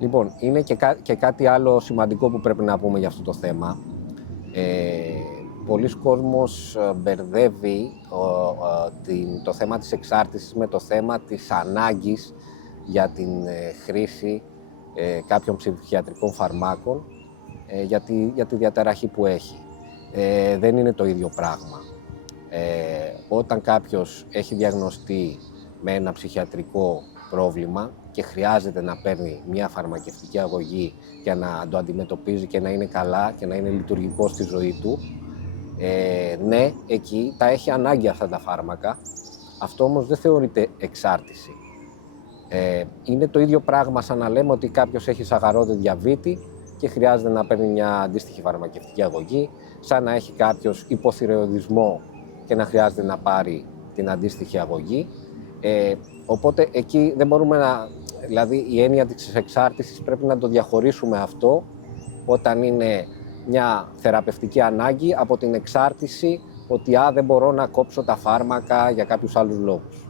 Λοιπόν, είναι και κάτι άλλο σημαντικό που πρέπει να πούμε για αυτό το θέμα. Πολλοί κόσμος μπερδεύει το θέμα της εξάρτησης με το θέμα της ανάγκης για την χρήση κάποιων ψυχιατρικών φαρμάκων για τη διαταραχή που έχει. Δεν είναι το ίδιο πράγμα. Όταν κάποιος έχει διαγνωστεί με ένα ψυχιατρικό πρόβλημα και χρειάζεται να παίρνει μια φαρμακευτική αγωγή για να το αντιμετωπίζει και να είναι καλά και να είναι λειτουργικό στη ζωή του, ναι, εκεί τα έχει ανάγκη αυτά τα φάρμακα. Αυτό όμως δεν θεωρείται εξάρτηση. Είναι το ίδιο πράγμα σαν να λέμε ότι κάποιος έχει σαγαρόδι διαβήτη και χρειάζεται να παίρνει μια αντίστοιχη φαρμακευτική αγωγή, σαν να έχει κάποιος υποθυροειδισμό και να χρειάζεται να πάρει την αντίστοιχη αγωγή. Οπότε εκεί δεν μπορούμε να... Δηλαδή η έννοια της εξάρτησης πρέπει να το διαχωρίσουμε αυτό όταν είναι μια θεραπευτική ανάγκη από την εξάρτηση ότι δεν μπορώ να κόψω τα φάρμακα για κάποιους άλλους λόγους.